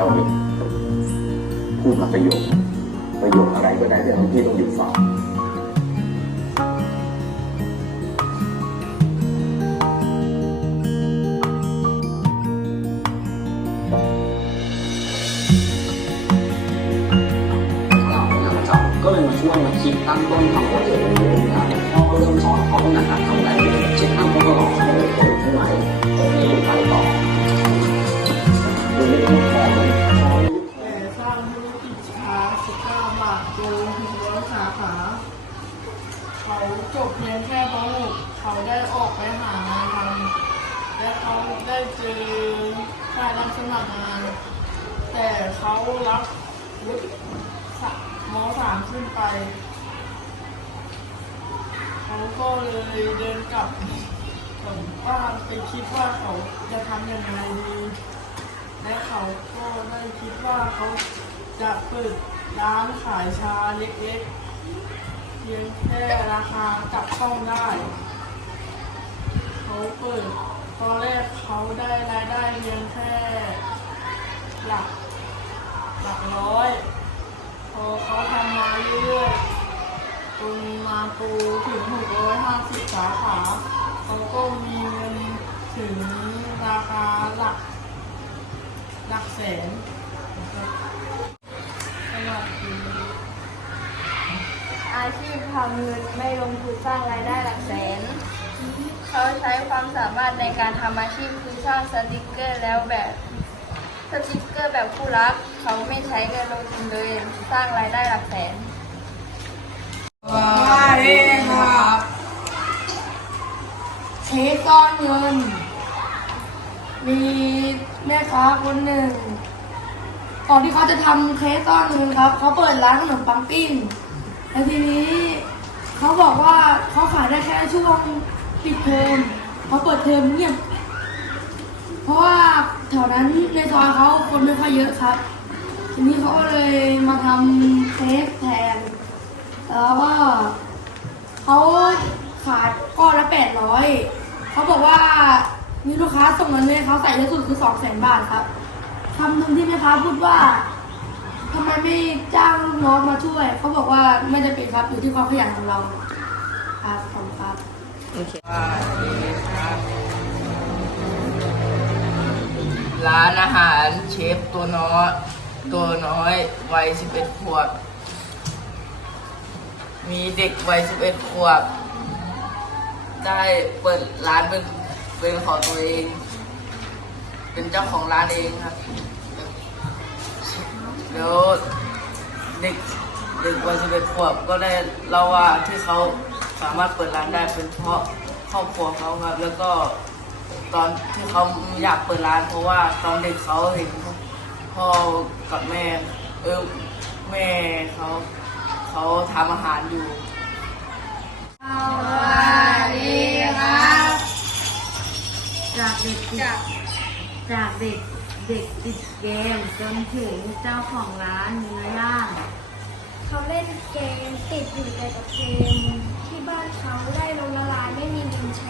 เราเองพูดมาประโยคประโยคอะไรก็ได้แต่พี่ต้องหยุดฟังก็เลยมาช่วยมาคิดตั้งต้นทำโปรเจ ได้ออกไปหางานทำและเขาได้เจอค่ายรับสมัครงาน แต่เขารับวุฒิมสามขึ้นไป เขาก็เลยเดินกลับถึงบ้านไปคิดว่าเขาจะทำยังไงดีและเขาก็ได้คิดว่าเขาจะเปิดร้านขายชาเล็กๆ เพียงแค่ราคาจับต้องได้ เขาเปิดตอนแรกเขาได้รายได้เพียงแค่หลักหลักร้อย พอเขาทำมาเรื่อยๆจนมาปูถึง650สาขาเขาก็มีเงินถึงราคาหลัก หลักแสนนะครับสวัสดีอาชีพทำเงินไม่ลงทุนสร้างรายได้หลักแสน เขาใช้ความสามารถในการทำอาชีพคือสร้างสติกเกอร์แล้วแบบสติกเกอร์แบบผู้รัก เขาไม่ใช้เงินลงทุนเลย สร้างรายได้หลักแสนสวัสดีครับเทซ่อนเงิน มีแม่ค้าคนหนึ่งก่อนที่เขาจะทำเคสซ่อนเงินครับ เขาเปิดร้านขนมปังปิ้งแล้วทีนี้เขาบอกว่าเขาขายได้แค่ช่วง ปิดเทอมเขาเปิดเทอมเงียบ เพราะว่าแถวนั้นในซอยเขาคนไม่ค่อยเยอะครับ ทีนี้เขาก็เลยมาทำเค้กแทน แล้วก็เขาขายก้อนละแปดร้อยเขาบอกว่ามีลูกค้าส่งเงินให้เขาใส่เยอะสุดคือสองแสนบาทครับคำหนึ่งที่แม่ค้าพูดว่าทำไมไม่จ้างลูกน้องมาช่วย เขาบอกว่าไม่จะเป็นครับอยู่ที่ความขยันของเรา ครับขอบ คุณคร้านอาหารเชฟตัวน้อยตัวน้อยวัยสิบเอ็ดขวบ มีเด็กวัยสิบเอ็ดขวบ ได้เปิดร้านเป็นเป็นของตัวเอง เป็นเจ้าของร้านเองครับ แล้วเด็ก เด็กวัยสิบเอ็ดขวบก็ได้เล่าว่าที่เขาสามารถเปิดร้านได้เป็นเพราะครอบครัวเขาครับ แล้วก็ตอนที่เขาอยากเปิดร้าน เพราะว่าตอนเด็กเขาเห็นพ่อกับแม่เออแม่เขาเขาทำอาหารอยู่จากเด็กติดจากเด็กเด็กติดเกมจนถึงเจ้าของร้านเนื้อย่าง เขาเล่นเกมติดอยู่แต่กับเกมที่บ้านเขาได้ลงละลายไม่มีเงินใช้